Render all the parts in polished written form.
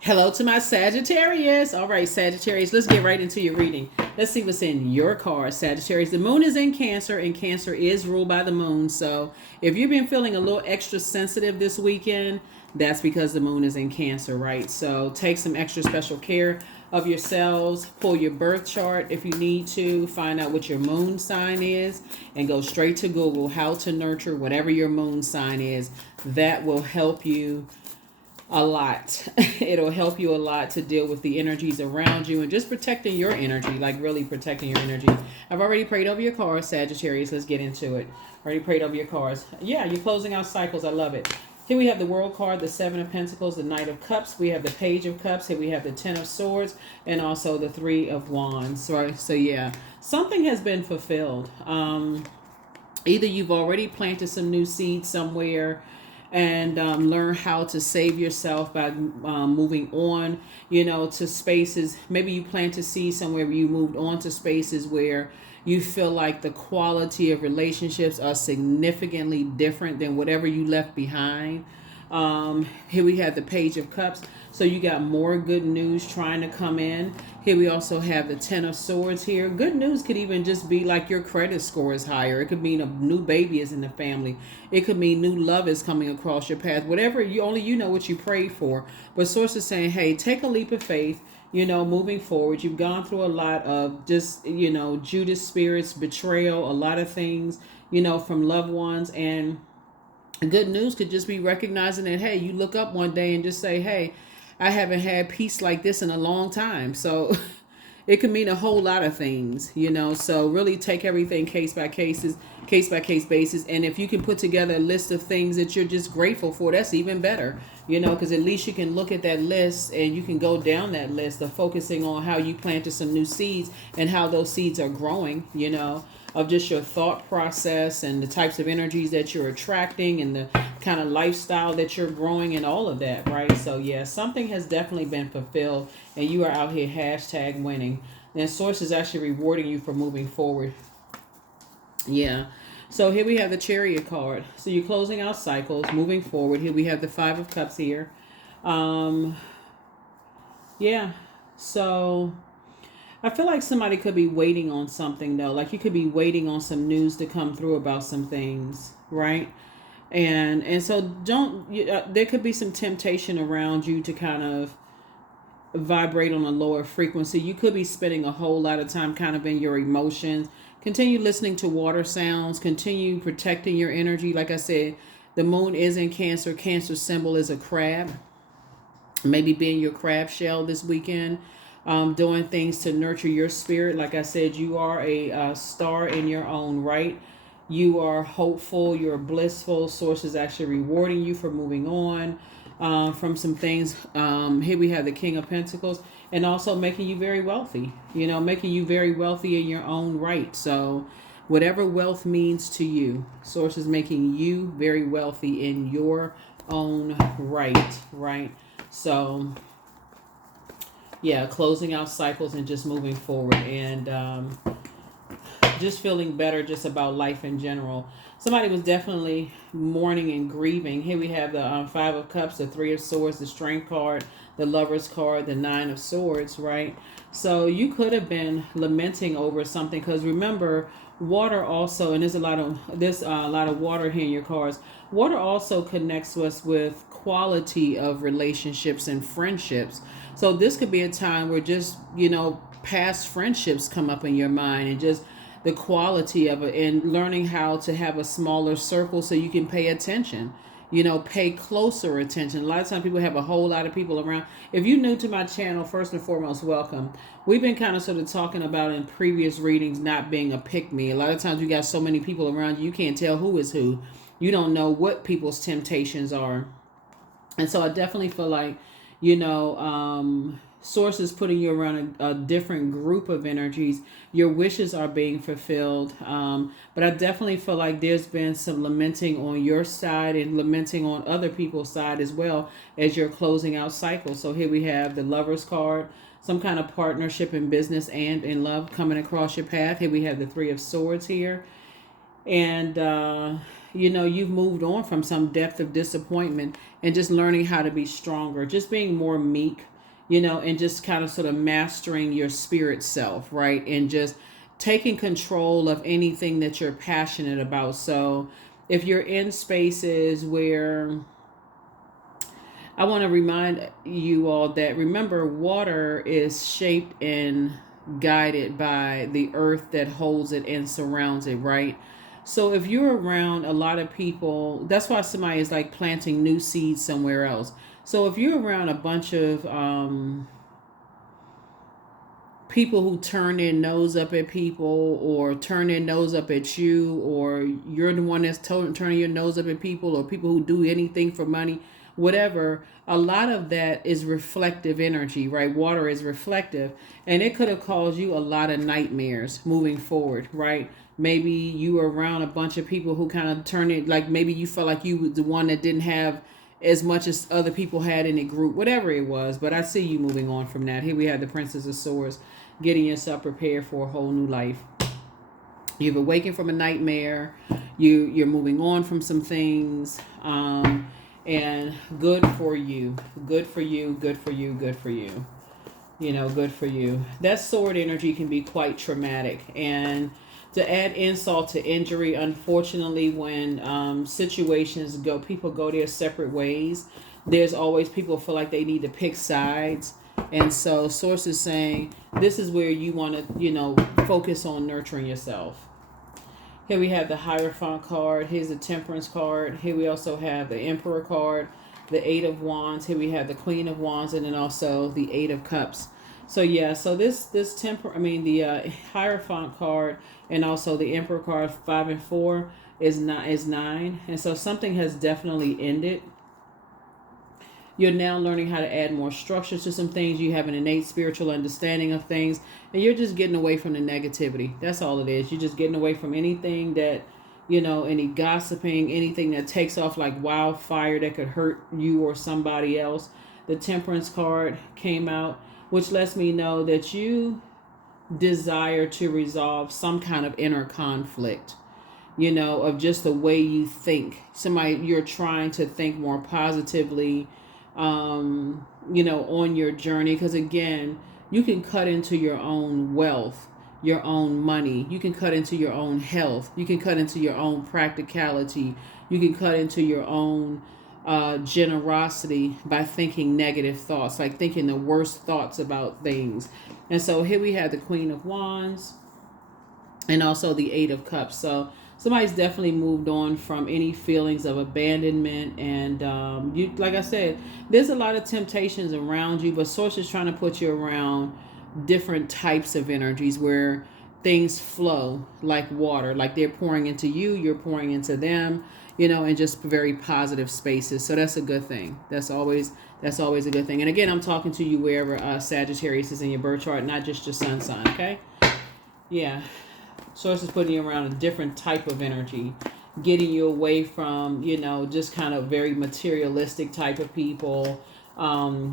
Hello to my Sagittarius. All right, Sagittarius, let's get right into your reading. Let's see what's in your card, Sagittarius. The moon is in Cancer, and Cancer is ruled by the moon. So if you've been feeling a little extra sensitive this weekend, that's because the moon is in Cancer, right? So take some extra special care of yourselves. Pull your birth chart if you need to. Find out what your moon sign is and go straight to Google how to nurture whatever your moon sign is. That will help you a lot. It'll help you a lot to deal with the energies around you and just protecting your energy, like really protecting your energy. I've already prayed over your cards, Sagittarius. Let's get into it. Already prayed over your cards. Yeah, you're closing out cycles. I love it. Here we have the World card, the Seven of Pentacles, the Knight of Cups. We have the Page of Cups. Here we have the Ten of Swords and also the Three of Wands. Right. So yeah, something has been fulfilled. Either you've already planted some new seeds somewhere and learn how to save yourself by moving on, to spaces. Maybe you plant a seed somewhere where you moved on to spaces where you feel like the quality of relationships are significantly different than whatever you left behind. Here we have the Page of Cups. So you got more good news trying to come in. Here we also have the Ten of Swords here. Good news could even just be like your credit score is higher. It could mean a new baby is in the family. It could mean new love is coming across your path. Whatever, you know what you prayed for. But Source is saying, hey, take a leap of faith. Moving forward, you've gone through a lot of just, Judas spirits, betrayal, a lot of things, from loved ones. And good news could just be recognizing that, hey, you look up one day and just say, hey, I haven't had peace like this in a long time. So it could mean a whole lot of things, So really take everything case by case basis. And if you can put together a list of things that you're just grateful for, that's even better, because at least you can look at that list and you can go down that list of focusing on how you planted some new seeds and how those seeds are growing, of just your thought process and the types of energies that you're attracting and the kind of lifestyle that you're growing and all of that, right? So yeah, something has definitely been fulfilled and you are out here hashtag winning. And Source is actually rewarding you for moving forward. Yeah. So here we have the Chariot card. So you're closing out cycles, moving forward. Here we have the Five of Cups here. Yeah. So I feel like somebody could be waiting on something though. Like you could be waiting on some news to come through about some things, right? And so don't there could be some temptation around you to kind of vibrate on a lower frequency. You could be spending a whole lot of time kind of in your emotions. Continue listening to water sounds, continue protecting your energy. Like I said, the moon is in Cancer. Cancer symbol is a crab. Maybe being your crab shell this weekend. Doing things to nurture your spirit. Like I said, you are a star in your own right. You are hopeful, you're blissful. Source is actually rewarding you for moving on from some things. Here we have the King of Pentacles and also making you very wealthy, making you very wealthy in your own right. So whatever wealth means to you, Source is making you very wealthy in your own right? So yeah, closing out cycles and just moving forward and just feeling better just about life in general. Somebody was definitely mourning and grieving. Here we have the Five of Cups, the Three of Swords, the Strength card, the Lover's card, the Nine of Swords, right? So you could have been lamenting over something because remember, water also, and there's a lot of water here in your cards. Water also connects us with quality of relationships and friendships. So this could be a time where just, past friendships come up in your mind and just the quality of it and learning how to have a smaller circle so you can pay attention, pay closer attention. A lot of times people have a whole lot of people around. If you're new to my channel, first and foremost, welcome. We've been kind of sort of talking about in previous readings not being a pick-me. A lot of times you got so many people around you can't tell who is who. You don't know what people's temptations are. And so I definitely feel like, Source is putting you around a different group of energies. Your wishes are being fulfilled. But I definitely feel like there's been some lamenting on your side and lamenting on other people's side as well as you're closing out cycles. So here we have the Lover's card, some kind of partnership in business and in love coming across your path. Here we have the Three of Swords here. And you've moved on from some depth of disappointment and just learning how to be stronger, just being more meek, and just kind of sort of mastering your spirit self, right? And just taking control of anything that you're passionate about. So if you're in spaces where, I want to remind you all that, remember, water is shaped and guided by the earth that holds it and surrounds it, right? So if you're around a lot of people, that's why somebody is like planting new seeds somewhere else. So if you're around a bunch of people who turn their nose up at people, or turn their nose up at you, or you're the one that's turning your nose up at people, or people who do anything for money, whatever, a lot of that is reflective energy, right? Water is reflective, and it could have caused you a lot of nightmares moving forward, right? Maybe you were around a bunch of people who kind of turned it, like maybe you felt like you were the one that didn't have as much as other people had in the group, whatever it was. But I see you moving on from that. Here we have the Princess of Swords, getting yourself prepared for a whole new life. You've awakened from a nightmare. You're moving on from some things, and good for you. Good for you. Good for you. Good for you. Good for you. That sword energy can be quite traumatic, and to add insult to injury, unfortunately, when situations people go their separate ways, there's always people feel like they need to pick sides. And so source is saying this is where you want to, focus on nurturing yourself. Here we have the Hierophant card. Here's the Temperance card. Here we also have the Emperor card, the Eight of Wands. Here we have the Queen of Wands, and then also the Eight of Cups. So yeah, so the Hierophant card and also the Emperor card, 5 and 4 is 9, and so something has definitely ended. You're now learning how to add more structure to some things. You have an innate spiritual understanding of things, and you're just getting away from the negativity. That's all it is. You're just getting away from anything that, any gossiping, anything that takes off like wildfire that could hurt you or somebody else. The Temperance card came out, which lets me know that you desire to resolve some kind of inner conflict, of just the way you think. You're trying to think more positively, on your journey. Because again, you can cut into your own wealth, your own money. You can cut into your own health. You can cut into your own practicality. You can cut into your own generosity by thinking negative thoughts, like thinking the worst thoughts about things. And so here we have the Queen of Wands and also the Eight of Cups. So somebody's definitely moved on from any feelings of abandonment. And you, like I said, there's a lot of temptations around you, but Source is trying to put you around different types of energies where things flow like water, like they're pouring into you, you're pouring into them, in just very positive spaces. So that's a good thing. That's always a good thing. And again, I'm talking to you wherever Sagittarius is in your birth chart, not just your sun sign. Okay. Yeah. Source is putting you around a different type of energy, getting you away from, just kind of very materialistic type of people,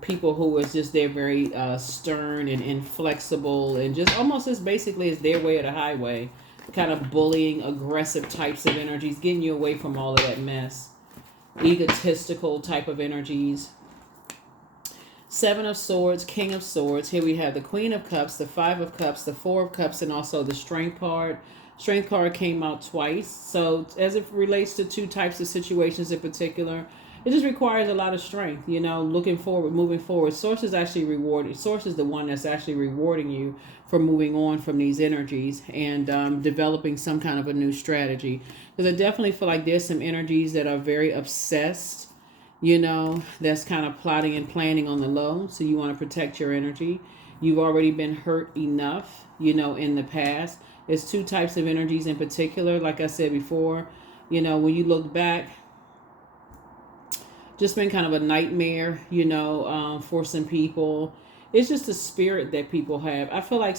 people who is just, they're very stern and inflexible, and just almost as basically as their way or the highway, kind of bullying, aggressive types of energies, getting you away from all of that mess, egotistical type of energies. Seven of Swords, King of Swords. Here we have the Queen of Cups, the Five of Cups, the Four of Cups, and also the Strength card. Strength card came out twice. So as it relates to two types of situations in particular, it just requires a lot of strength, looking forward, moving forward. Source is actually rewarding. Source is the one that's actually rewarding you for moving on from these energies and developing some kind of a new strategy. Because I definitely feel like there's some energies that are very obsessed, that's kind of plotting and planning on the low. So you want to protect your energy. You've already been hurt enough, in the past. There's two types of energies in particular. Like I said before, when you look back, just been kind of a nightmare, for some people. It's just the spirit that people have. I feel like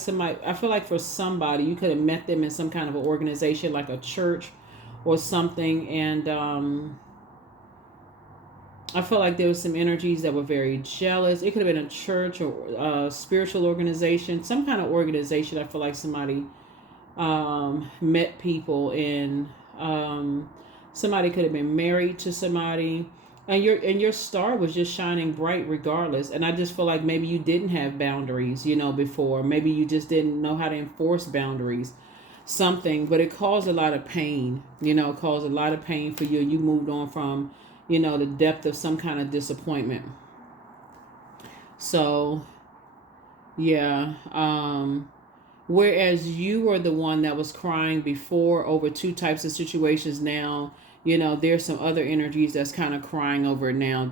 for somebody, you could have met them in some kind of an organization like a church or something. And, I feel like there was some energies that were very jealous. It could have been a church or a spiritual organization, some kind of organization. I feel like somebody met people in Somebody could have been married to somebody, and your star was just shining bright regardless. And I just feel like maybe you didn't have boundaries, before. Maybe you just didn't know how to enforce boundaries, something. But it caused a lot of pain. It caused a lot of pain for you, and you moved on from, the depth of some kind of disappointment. So, yeah. Whereas you were the one that was crying before over two types of situations, now, there's some other energies that's kind of crying over it now.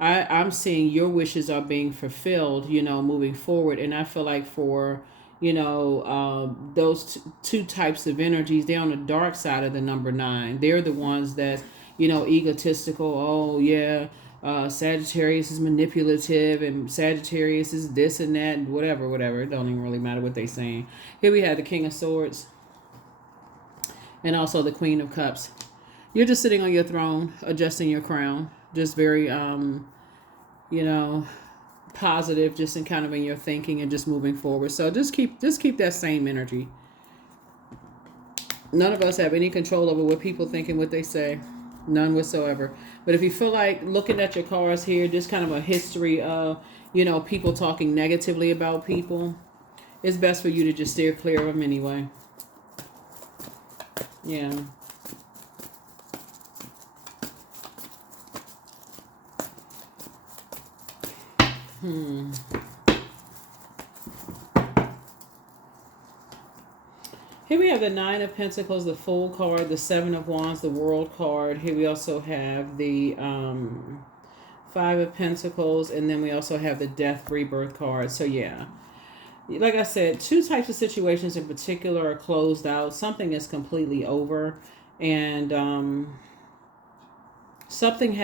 I'm seeing your wishes are being fulfilled, moving forward. And I feel like for, those two types of energies, they're on the dark side of the number 9. They're the ones that, egotistical. Oh, yeah. Sagittarius is manipulative, and Sagittarius is this and that, and whatever. It don't even really matter what they saying. Here we have the King of Swords, and also the Queen of Cups. You're just sitting on your throne, adjusting your crown, just very, positive, just in kind of in your thinking and just moving forward. So just keep that same energy. None of us have any control over what people think and what they say. None whatsoever. But if you feel like looking at your cards here, just kind of a history of, people talking negatively about people, it's best for you to just steer clear of them anyway. Yeah. Here we have the 9 of Pentacles, the Fool card, the 7 of Wands, the World card. Here we also have the 5 of Pentacles, and then we also have the Death Rebirth card. So yeah, like I said, two types of situations in particular are closed out. Something is completely over, and something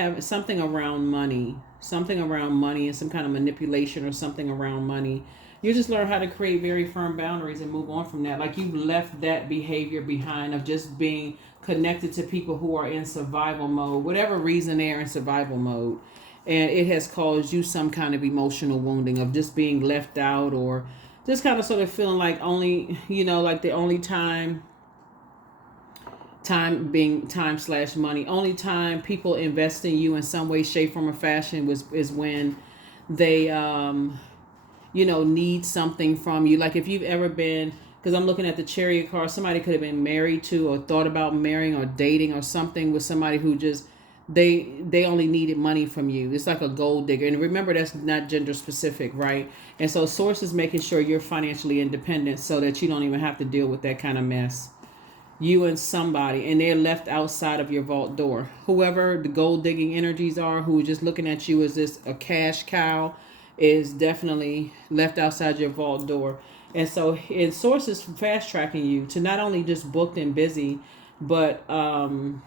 around money, and some kind of manipulation or something around money. You just learn how to create very firm boundaries and move on from that. Like, you left that behavior behind of just being connected to people who are in survival mode, whatever reason they're in survival mode. And it has caused you some kind of emotional wounding of just being left out, or just kind of sort of feeling like only, like the only time being time/money. Only time people invest in you in some way, shape, form, or fashion is when they need something from you. Like, if you've ever been, because I'm looking at the Chariot card, somebody could have been married to or thought about marrying or dating or something with somebody who just, they only needed money from you. It's like a gold digger. And remember, that's not gender specific, right? And so Source is making sure you're financially independent so that you don't even have to deal with that kind of mess. You and somebody, and they're left outside of your vault door. Whoever the gold digging energies are, who are just looking at you as this a cash cow, is definitely left outside your vault door. And so Source is fast tracking you to not only just booked and busy, but not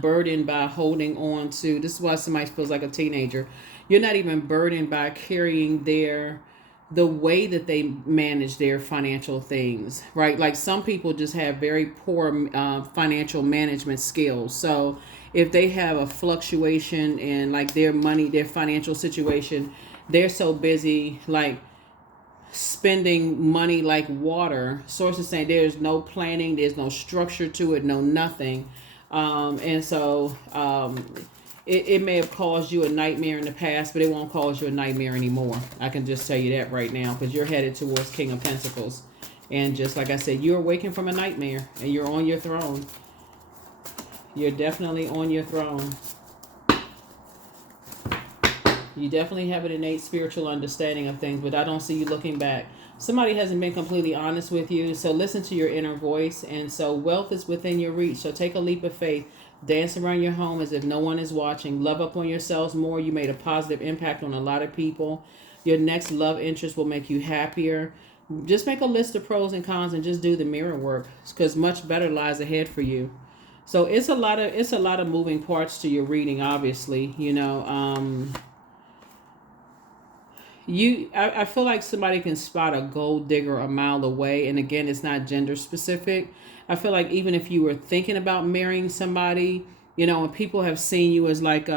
burdened by holding on to, this is why somebody feels like a teenager. You're not even burdened by carrying the way that they manage their financial things, right? Like, some people just have very poor financial management skills. So if they have a fluctuation in like their money, their financial situation, they're so busy like spending money like water. Source is saying there's no planning, there's no structure to it, no nothing. And so it may have caused you a nightmare in the past, but it won't cause you a nightmare anymore. I can just tell you that right now, because you're headed towards King of Pentacles. And just like I said, you're awakened from a nightmare, and you're on your throne. You're definitely on your throne. You definitely have an innate spiritual understanding of things, but I don't see you looking back. Somebody hasn't been completely honest with you, so listen to your inner voice. And so wealth is within your reach, so take a leap of faith. Dance around your home as if no one is watching. Love up on yourselves more. You made a positive impact on a lot of people. Your next love interest will make you happier. Just make a list of pros and cons and just do the mirror work, because much better lies ahead for you. So it's a lot of moving parts to your reading, obviously. I feel like somebody can spot a gold digger a mile away. And again, it's not gender specific. I feel like even if you were thinking about marrying somebody, and people have seen you as like,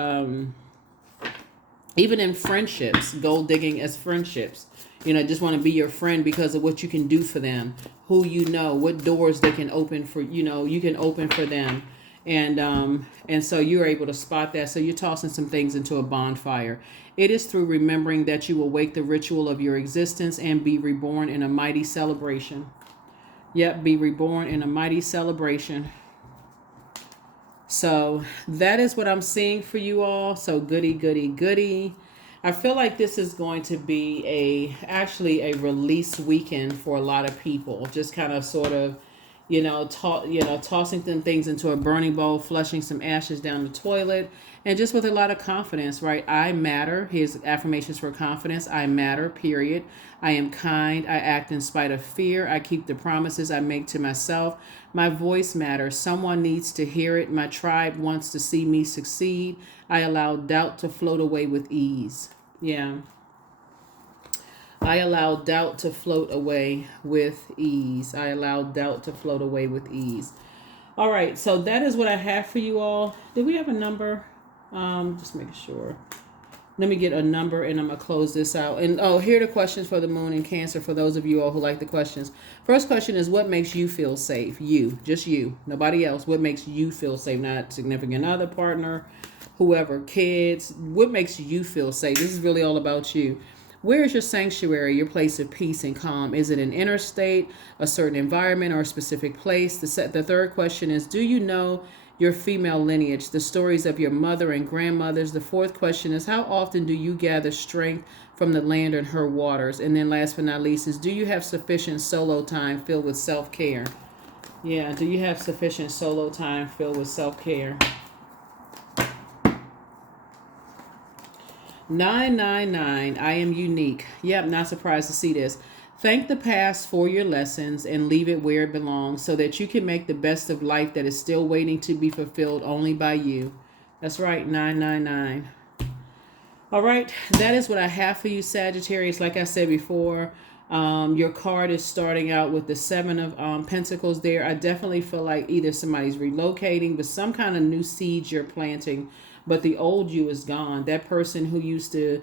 Even in friendships, gold digging as friendships. You know, just want to be your friend because of what you can do for them, who you know, what doors they can open for, you know, you can open for them. And so you're able to spot that. So you're tossing some things into a bonfire. It is through remembering that you will wake the ritual of your existence and be reborn in a mighty celebration. Yep, be reborn in a mighty celebration. So that is what I'm seeing for you all. So goody, goody, goody. I feel like this is going to be actually a release weekend for a lot of people. Just kind of sort of, tossing them things into a burning bowl, flushing some ashes down the toilet, and just with a lot of confidence, right? I matter. His affirmations for confidence. I matter, period. I am kind. I act in spite of fear. I keep the promises I make to myself. My voice matters. Someone needs to hear it. My tribe wants to see me succeed. I allow doubt to float away with ease. Yeah. I allow doubt to float away with ease. I allow doubt to float away with ease. All right, so that is what I have for you all. Did we have a number? Just making sure. Let me get a number and I'm going to close this out. And here are the questions for the moon and Cancer for those of you all who like the questions. First question is, what makes you feel safe? You, just you, nobody else. What makes you feel safe? Not significant other, partner, whoever, kids. What makes you feel safe? This is really all about you. Where is your sanctuary, your place of peace and calm? Is it an inner state, a certain environment, or a specific place? The third question is, do you know your female lineage, the stories of your mother and grandmothers? The fourth question is, how often do you gather strength from the land and her waters? And then last but not least is, do you have sufficient solo time filled with self-care? Yeah, do you have sufficient solo time filled with self-care? 999, I am unique. Yep, not surprised to see this. Thank the past for your lessons and leave it where it belongs so that you can make the best of life that is still waiting to be fulfilled only by you. That's right, 999. All right, that is what I have for you, Sagittarius. Like I said before, your card is starting out with the Seven of Pentacles there. I definitely feel like either somebody's relocating, but some kind of new seeds you're planting. But the old you is gone. That person who used to,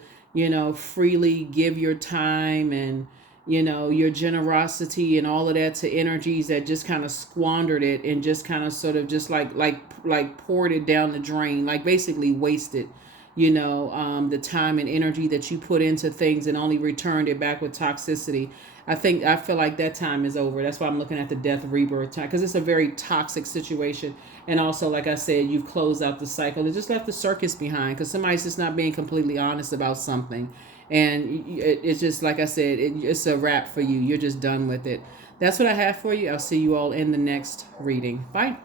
freely give your time and, your generosity and all of that to energies that just kind of squandered it and just kind of sort of just like poured it down the drain, like basically wasted, the time and energy that you put into things and only returned it back with toxicity. I feel like that time is over. That's why I'm looking at the death rebirth time, because it's a very toxic situation. And also, like I said, you've closed out the cycle. It just left the circus behind because somebody's just not being completely honest about something. And it's just, like I said, it's a wrap for you. You're just done with it. That's what I have for you. I'll see you all in the next reading. Bye.